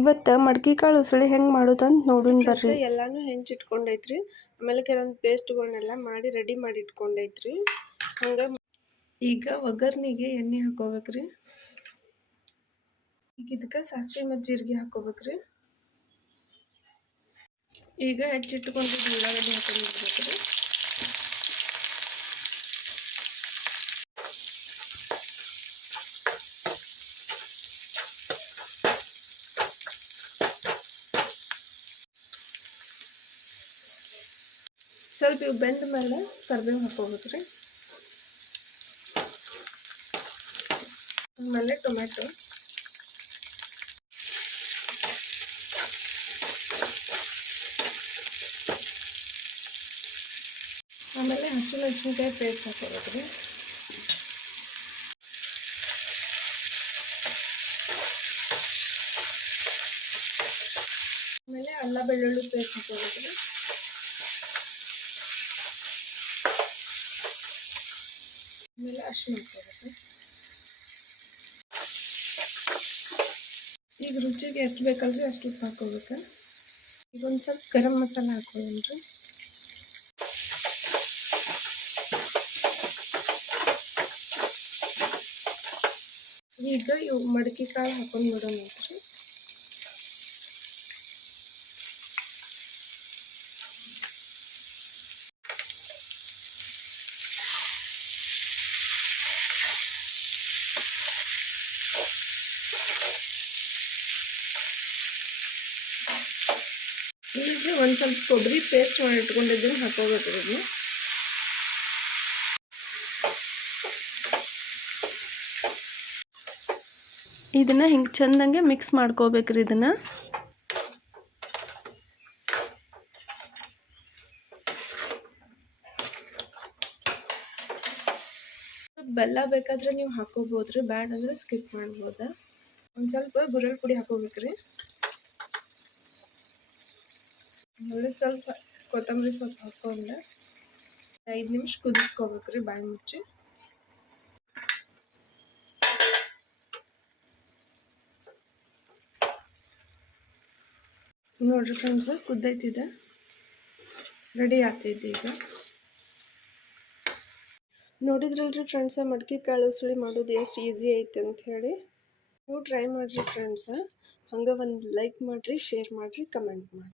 ಇವತ್ತು ಮಡ್ಕಿ ಕಾಳು ಉಸಳಿ ಹೆಂಗೆ ಮಾಡೋದು ಅಂತ ನೋಡೋಣ ಬರ್ರಿ. ಎಲ್ಲಾನು ಹೆಂಚಿಟ್ಕೊಂಡೈತ್ರಿ. ಆಮೇಲೆ ಕೆಲವೊಂದು ಪೇಸ್ಟ್ಗಳನ್ನೆಲ್ಲ ಮಾಡಿ ರೆಡಿ ಮಾಡಿ ಇಟ್ಕೊಂಡೈತ್ರಿ. ಹಂಗೆ ಈಗ ಒಗ್ಗರ್ನಿಗೆ ಎಣ್ಣೆ ಹಾಕೋಬೇಕ್ರಿ. ಈಗ ಇದಕ್ಕೆ ಸಾಸಿವೆ ಮತ್ತು ಜೀರಿಗೆ ಹಾಕೋಬೇಕ್ರಿ. ಈಗ ಹೆಚ್ಚಿಟ್ಕೊಂಡಿದ್ದು ಉಳ್ಳಾಗಡ್ಡಿ ಹಾಕೊಂಡಿರ್ಬೇಕ್ರಿ. ಸ್ವಲ್ಪ ಇವು ಬೆಂದ ಮೇಲೆ ಕರಿಬೇವು ಹಾಕೋಬೇಕ್ರಿ. ಆಮೇಲೆ ಟೊಮೆಟೊ, ಆಮೇಲೆ ಹಸಿಮೆಣಸಿನ್ಕಾಯಿ ಪೇಸ್ಟ್ ಹಾಕೋಬೇಕ್ರಿ. ಆಮೇಲೆ ಅಲ್ಲ ಬೆಳ್ಳುಳ್ಳಿ ಪೇಸ್ಟ್ ಹಾಕೋಬೇಕ್ರಿ. ಆಮೇಲೆ ಅರಿಶಿನ ಹಾಕೋಬೇಕು. ಈಗ ರುಚಿಗೆ ಎಷ್ಟು ಬೇಕಲ್ರಿ ಅಷ್ಟು ಉಪ್ಪು ಹಾಕೋಬೇಕು. ಈಗ ಒಂದು ಸ್ವಲ್ಪ ಗರಂ ಮಸಾಲ ಹಾಕೊಳ್ಳೋಣ್ರಿ. ಈಗ ಇವು ಮಡಕಿ ಕಾಳು ಹಾಕೊಂಡು ಬಿಡೋಣ ಅಂತ್ರಿ. ಈಗ ಒಂದು ಸ್ವಲ್ಪ ಕೊಬ್ಬರಿ ಪೇಸ್ಟ್ ಮಾಡಿ ಇಟ್ಕೊಂಡಿದ್ದನ್ನು ಹಾಕೋಬೇಕು. ಇದನ್ನ ಹಿಂಗೆ ಚಂದಂಗೆ ಮಿಕ್ಸ್ ಮಾಡ್ಕೋಬೇಕ್ರಿ. ಇದನ್ನ ಬೆಲ್ಲ ಬೇಕಾದ್ರೆ ನೀವು ಹಾಕೋಬೋದ್ರಿ, ಬ್ಯಾಡ ಅಂದ್ರೆ ಸ್ಕಿಪ್ ಮಾಡ್ಬೋದ. ಒಂದು ಸ್ವಲ್ಪ ಗುರೆಳ್ ಪುಡಿ ಹಾಕೋಬೇಕ್ರಿ. ಆಮೇಲೆ ಸ್ವಲ್ಪ ಕೊತ್ತಂಬರಿ ಸೊಪ್ಪು ಹಾಕೊಂಡೆ 5 ನಿಮಿಷ ಕುದಿಸ್ಕೋಬೇಕ್ರಿ ಬಾಯಿ ಮುಚ್ಚಿ. ನೋಡ್ರಿ ಫ್ರೆಂಡ್ಸ್, ಕುದ್ದೈತಿದೆ, ರೆಡಿ ಆಗ್ತೈತಿ. ಈಗ ನೋಡಿದ್ರಲ್ರಿ ಫ್ರೆಂಡ್ಸ, ಮಡ್ಕಿ ಕಾಳು ಉಸಳಿ ಮಾಡೋದು ಎಷ್ಟು ಈಸಿ ಐತೆ ಅಂತ ಹೇಳಿ. ನೀವು ಟ್ರೈ ಮಾಡಿರಿ ಫ್ರೆಂಡ್ಸ. ಹಂಗೆ ಒಂದು ಲೈಕ್ ಮಾಡಿರಿ, ಶೇರ್ ಮಾಡಿರಿ, ಕಮೆಂಟ್ ಮಾಡಿ.